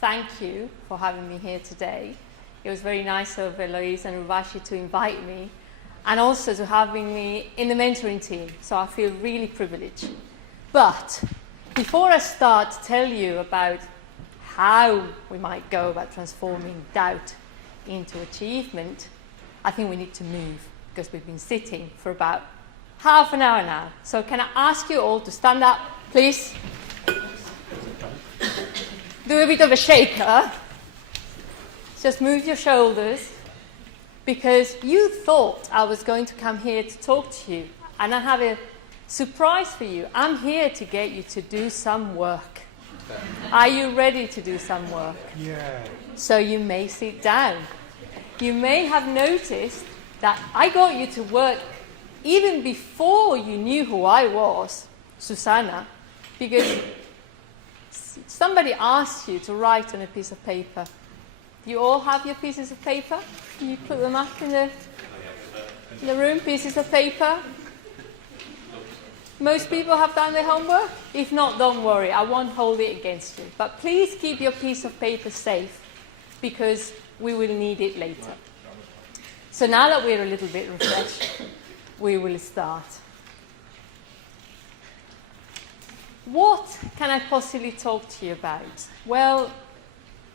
thank you for having me here today. It was very nice of Eloise and Urvashi to invite me, and also to having me in the mentoring team, so I feel really privileged. But before I start to tell you about how we might go about transforming doubt into achievement, I think we need to move, because we've been sitting for about half an hour now. So can I ask you all to stand up, please? Do a bit of a shaker. Just move your shoulders, because you thought I was going to come here to talk to you, and I have a surprise for you. I'm here to get you to do some work. Are you ready to do some work? Yeah. So you may sit down. You may have noticed that I got you to work even before you knew who I was, Susana, because somebody asked you to write on a piece of paper. You all have your pieces of paper? Can you put them up in the room, pieces of paper? Most people have done their homework? If not, don't worry, I won't hold it against you. But please keep your piece of paper safe, because we will need it later. So now that we're a little bit refreshed, we will start. What can I possibly talk to you about? Well,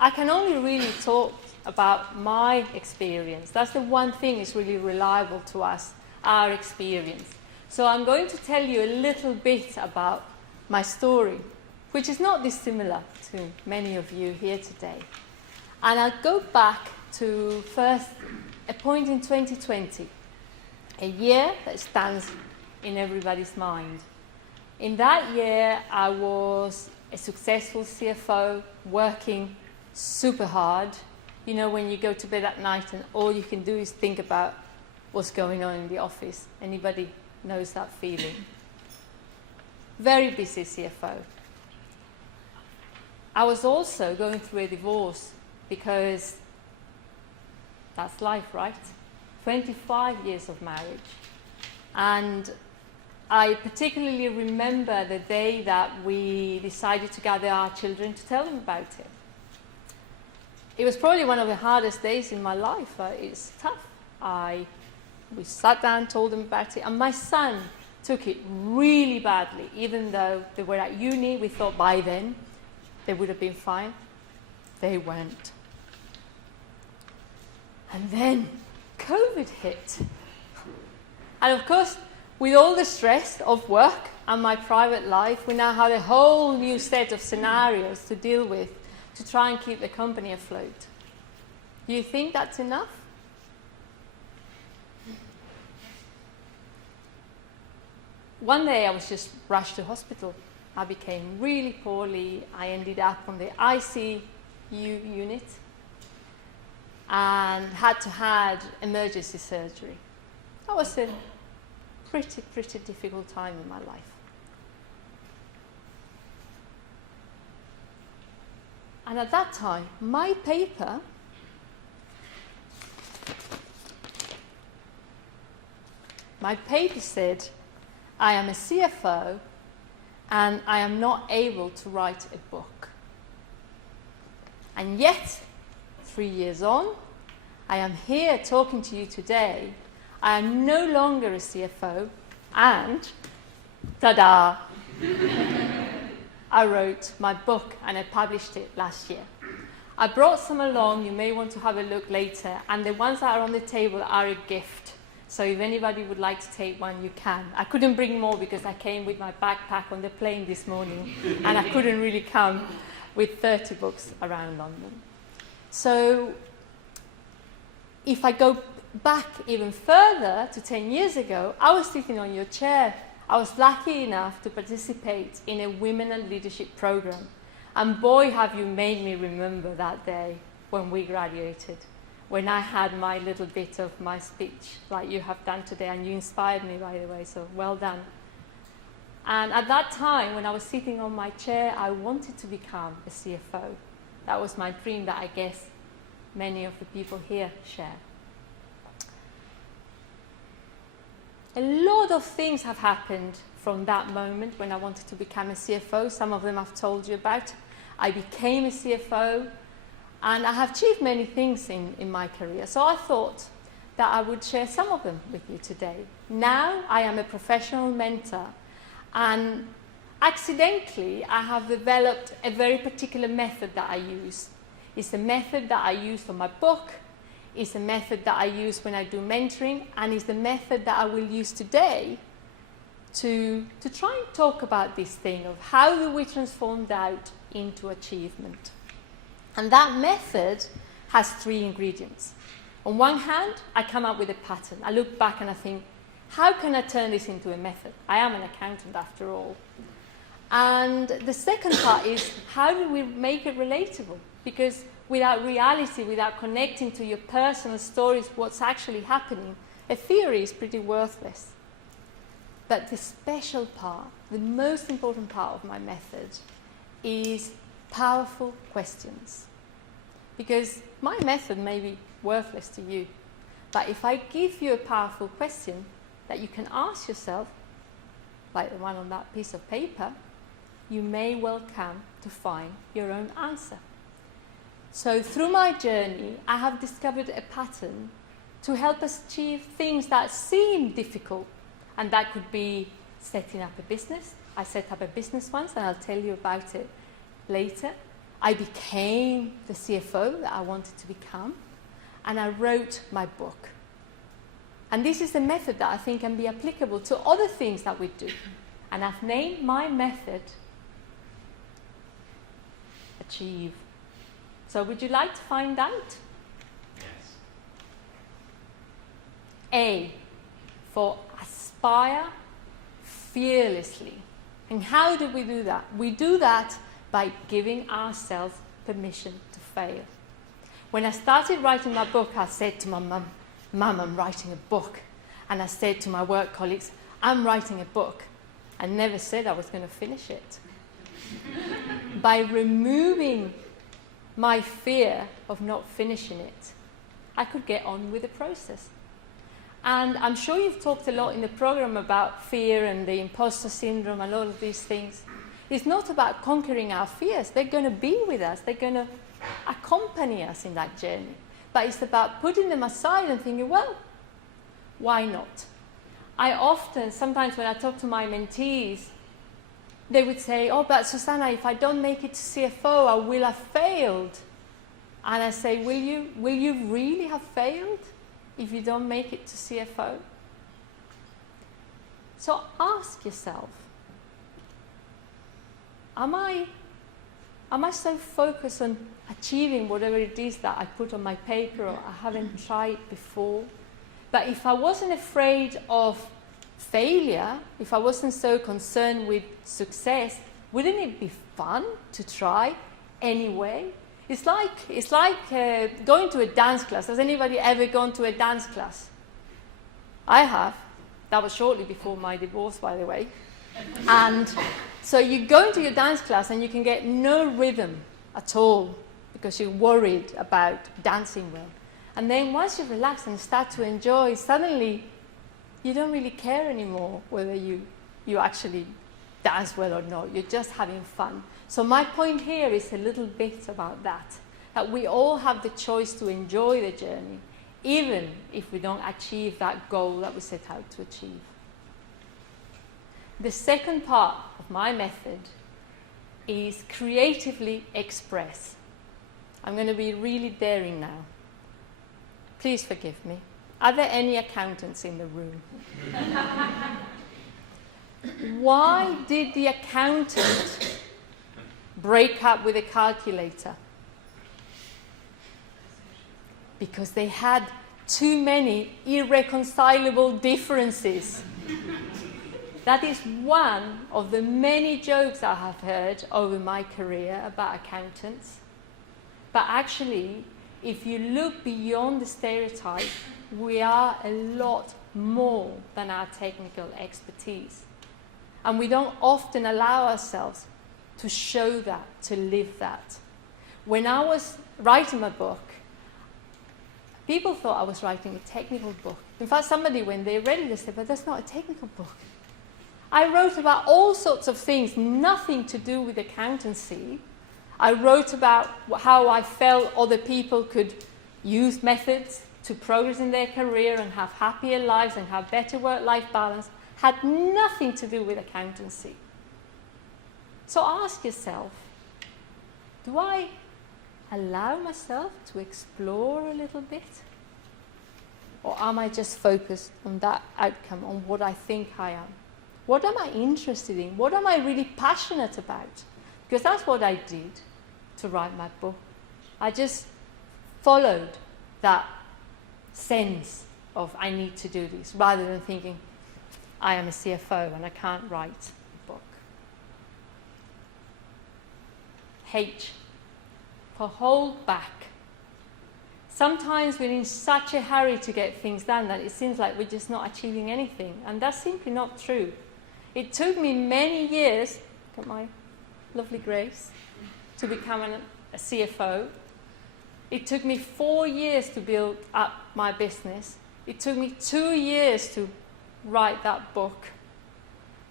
I can only really talk about my experience. That's the one thing that's really reliable to us, our experience. So I'm going to tell you a little bit about my story, which is not dissimilar to many of you here today. And I'll go back to first a point in 2020, a year that stands in everybody's mind. In that year, I was a successful CFO, working super hard. You know, when you go to bed at night and all you can do is think about what's going on in the office. Anybody knows that feeling? Very busy CFO. I was also going through a divorce, because that's life, right? 25 years of marriage. And I particularly remember the day that we decided to gather our children to tell them about it. It was probably one of the hardest days in my life. It's tough. We sat down, told them about it, and my son took it really badly. Even though they were at uni, we thought by then they would have been fine. They weren't. And then COVID hit. And of course, with all the stress of work and my private life, we now have a whole new set of scenarios to deal with to try and keep the company afloat. Do you think that's enough? One day I was just rushed to hospital. I became really poorly. I ended up on the ICAEW unit and had to have emergency surgery. That was a pretty difficult time in my life. And at that time, my paper said, I am a CFO and I am not able to write a book. And yet, 3 years on, I am here talking to you today. I am no longer a CFO, and ta-da! I wrote my book and I published it last year. I brought some along. You may want to have a look later, and the ones that are on the table are a gift. So if anybody would like to take one, you can. I couldn't bring more because I came with my backpack on the plane this morning, and I couldn't really come with 30 books around London. So if I go back even further to 10 years ago, I was sitting on your chair. I was lucky enough to participate in a Women and Leadership program. And boy, have you made me remember that day when we graduated, when I had my little bit of my speech like you have done today, and you inspired me, by the way, so well done. And at that time, when I was sitting on my chair, I wanted to become a CFO. That was my dream that I guess many of the people here share. A lot of things have happened from that moment when I wanted to become a CFO. Some of them I've told you about. I became a CFO, and I have achieved many things in my career. So I thought that I would share some of them with you today. Now I am a professional mentor, and accidentally I have developed a very particular method that I use. It's a method that I use for my book, it's a method that I use when I do mentoring, and it's the method that I will use today to try and talk about this thing of how do we transform doubt into achievement. And that method has 3 ingredients. On one hand, I come up with a pattern. I look back and I think, how can I turn this into a method? I am an accountant after all. And the second part is, how do we make it relatable? Because without reality, without connecting to your personal stories, what's actually happening, a theory is pretty worthless. But the special part, the most important part of my method, is powerful questions. Because my method may be worthless to you, but if I give you a powerful question that you can ask yourself, like the one on that piece of paper, you may well come to find your own answer. So through my journey, I have discovered a pattern to help us achieve things that seem difficult, and that could be setting up a business. I set up a business once, and I'll tell you about it later. I became the CFO that I wanted to become, and I wrote my book. And this is a method that I think can be applicable to other things that we do. And I've named my method Achieve. So would you like to find out? Yes. A, for aspire fearlessly. And how do we do that? We do that by giving ourselves permission to fail. When I started writing my book, I said to my mum, "Mum, I'm writing a book." And I said to my work colleagues, "I'm writing a book." I never said I was going to finish it. By removing my fear of not finishing it, I could get on with the process. And I'm sure you've talked a lot in the program about fear and the imposter syndrome and all of these things. It's not about conquering our fears. They're going to be with us. They're going to accompany us in that journey. But it's about putting them aside and thinking, well, why not? I often, sometimes when I talk to my mentees, they would say, "Oh, but Susana, if I don't make it to CFO, I will have failed." And I say, will you really have failed if you don't make it to CFO? So ask yourself, am I so focused on achieving whatever it is that I put on my paper or I haven't tried before? But if I wasn't afraid of failure, if I wasn't so concerned with success, wouldn't it be fun to try anyway? It's like going to a dance class. Has anybody ever gone to a dance class? I have. That was shortly before my divorce, by the way. And so you go into your dance class and you can get no rhythm at all because you're worried about dancing well. And then once you relax and start to enjoy, suddenly you don't really care anymore whether you actually dance well or not. You're just having fun. So my point here is a little bit about that we all have the choice to enjoy the journey, even if we don't achieve that goal that we set out to achieve. The second part of my method is creatively express. I'm going to be really daring now. Please forgive me. Are there any accountants in the room? Why did the accountant break up with a calculator? Because they had too many irreconcilable differences. That is one of the many jokes I have heard over my career about accountants. But actually, if you look beyond the stereotype, we are a lot more than our technical expertise. And we don't often allow ourselves to show that, to live that. When I was writing my book, people thought I was writing a technical book. In fact, somebody, when they read it, they said, "But that's not a technical book." I wrote about all sorts of things, nothing to do with accountancy, I wrote about how I felt other people could use methods to progress in their career and have happier lives and have better work-life balance. Had nothing to do with accountancy. So ask yourself, do I allow myself to explore a little bit? Or am I just focused on that outcome, on what I think I am? What am I interested in? What am I really passionate about? Because that's what I did to write my book. I just followed that sense of I need to do this, rather than thinking I am a CFO and I can't write a book. H, for hold back. Sometimes we're in such a hurry to get things done that it seems like we're just not achieving anything, and that's simply not true. It took me many years, look at my lovely Grace, to become a CFO. It took me 4 years to build up my business. It took me 2 years to write that book.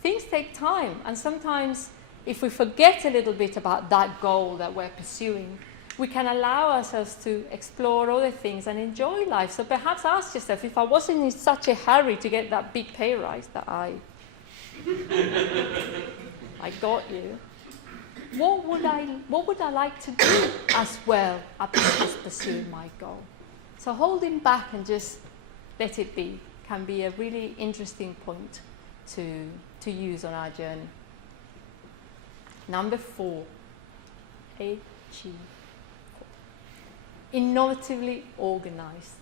Things take time, and sometimes if we forget a little bit about that goal that we're pursuing, we can allow ourselves to explore other things and enjoy life. So perhaps ask yourself, if I wasn't in such a hurry to get that big pay rise that I got you, what would I like to do as well as just pursuing my goal? So holding back and just let it be can be a really interesting point to use on our journey. Number 4, achieve. Innovatively organized.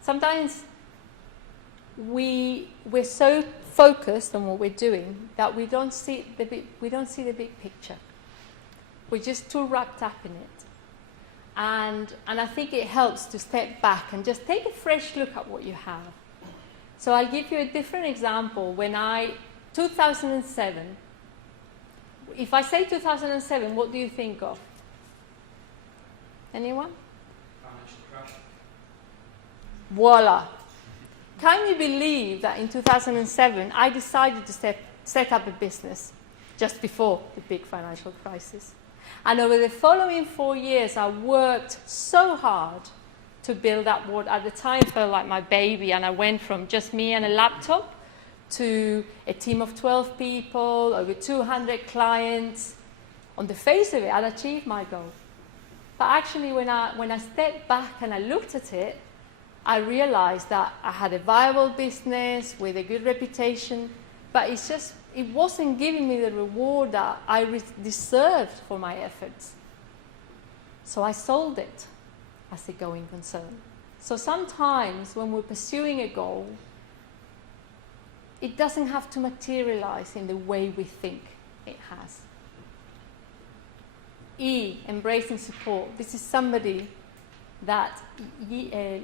Sometimes we're so focused on what we're doing that we don't see the big picture. We're just too wrapped up in it. And I think it helps to step back and just take a fresh look at what you have. So I'll give you a different example. 2007, if I say 2007, what do you think of? Anyone? Financial crash. Voila. Can you believe that in 2007 I decided to set up a business just before the big financial crisis? And over the following 4 years I worked so hard to build up what at the time felt like my baby, and I went from just me and a laptop to a team of 12 people, over 200 clients. On the face of it, I'd achieved my goal. But actually, when I stepped back and I looked at it, I realized that I had a viable business with a good reputation, but it wasn't giving me the reward that I deserved for my efforts. So I sold it as a going concern. So sometimes when we're pursuing a goal, it doesn't have to materialize in the way we think it has. E, embracing support. This is somebody that Lee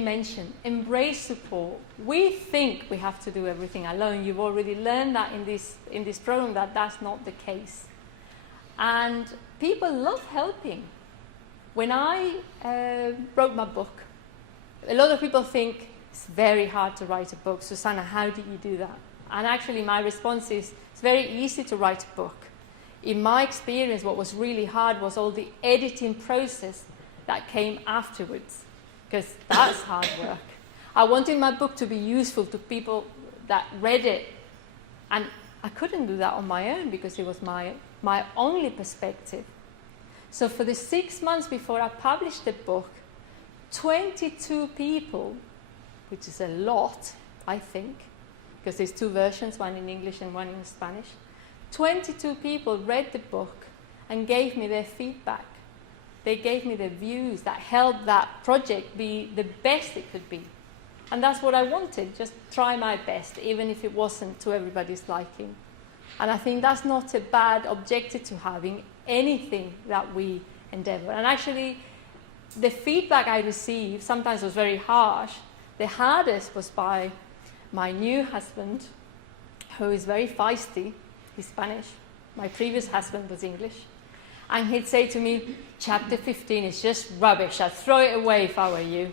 mentioned. Embrace support. We think we have to do everything alone. You've already learned that in this program that that's not the case. And people love helping. When I wrote my book, a lot of people think it's very hard to write a book. Susana, how did you do that? And actually my response is, it's very easy to write a book. In my experience, what was really hard was all the editing process that came afterwards, because that's hard work. I wanted my book to be useful to people that read it, and I couldn't do that on my own because it was my only perspective. So for the 6 months before I published the book, 22 people, which is a lot, I think, because there's 2 versions, one in English and one in Spanish. 22 people read the book and gave me their feedback. They gave me their views that helped that project be the best it could be. And that's what I wanted, just try my best, even if it wasn't to everybody's liking. And I think that's not a bad objective to have in anything that we endeavor. And actually, the feedback I received sometimes was very harsh. The hardest was by my new husband, who is very feisty. He's Spanish. My previous husband was English. And he'd say to me, chapter 15 is just rubbish. I'd throw it away if I were you.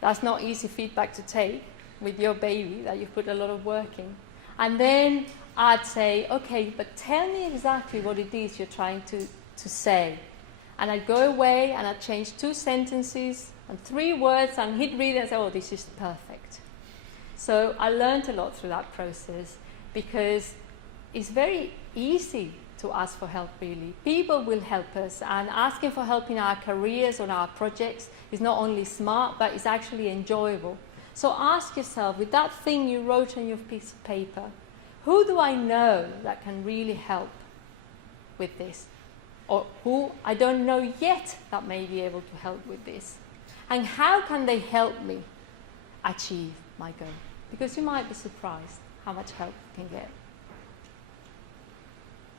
That's not easy feedback to take with your baby that you've put a lot of work in. And then I'd say, okay, but tell me exactly what it is you're trying to say. And I'd go away and I'd change 2 sentences and 3 words, and he'd read it and say, oh, this is perfect. So I learned a lot through that process, because it's very easy to ask for help, really. People will help us, and asking for help in our careers or our projects is not only smart, but it's actually enjoyable. So ask yourself, with that thing you wrote on your piece of paper, who do I know that can really help with this? Or who I don't know yet that may be able to help with this? And how can they help me achieve my goal? Because you might be surprised how much help you can get.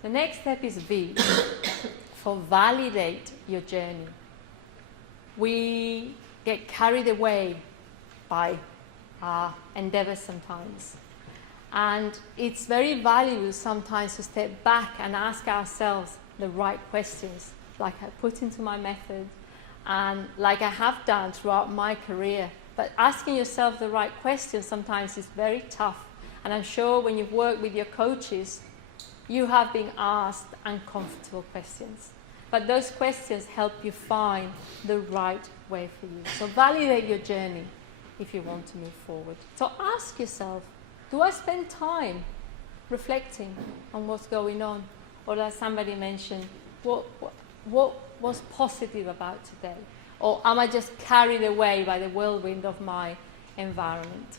The next step is V, for validate your journey. We get carried away by our endeavors sometimes. And it's very valuable sometimes to step back and ask ourselves the right questions, like I put into my method and like I have done throughout my career. But asking yourself the right questions sometimes is very tough. And I'm sure when you've worked with your coaches, you have been asked uncomfortable questions. But those questions help you find the right way for you. So validate your journey if you want to move forward. So ask yourself, do I spend time reflecting on what's going on? Or as somebody mentioned, what was positive about today? Or am I just carried away by the whirlwind of my environment?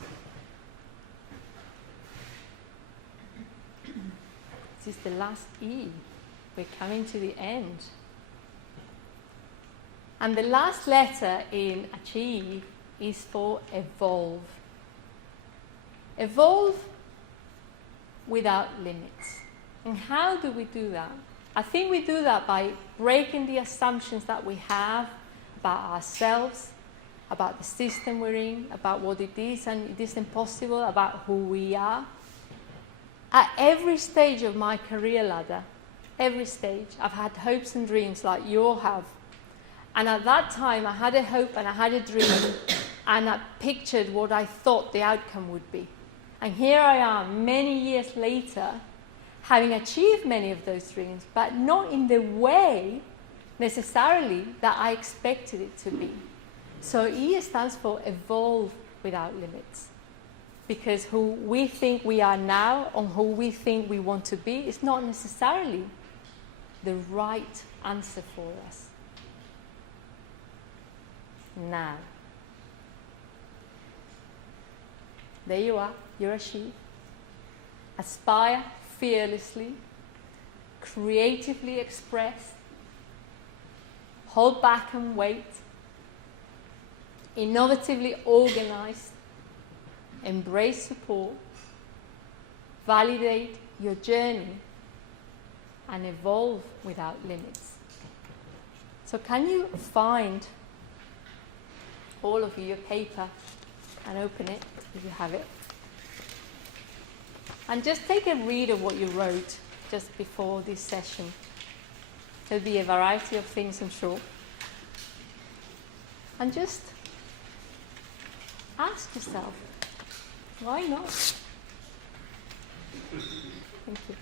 This is the last E. We're coming to the end. And the last letter in achieve is for evolve. Evolve without limits. And how do we do that? I think we do that by breaking the assumptions that we have about ourselves, about the system we're in, about what it is and it isn't possible, about who we are. At every stage of my career ladder, every stage, I've had hopes and dreams like you all have. And at that time, I had a hope and I had a dream, and I pictured what I thought the outcome would be. And here I am, many years later, having achieved many of those dreams, but not in the way necessarily that I expected it to be. So E stands for evolve without limits. Because who we think we are now and who we think we want to be is not necessarily the right answer for us now. There you are, you're a she. Aspire fearlessly, creatively express, hold back and wait, innovatively organize, embrace support, validate your journey, and evolve without limits. So can you find, all of you, your paper and open it if you have it? And just take a read of what you wrote just before this session. There'll be a variety of things, I'm sure. And just ask yourself, why not? Thank you.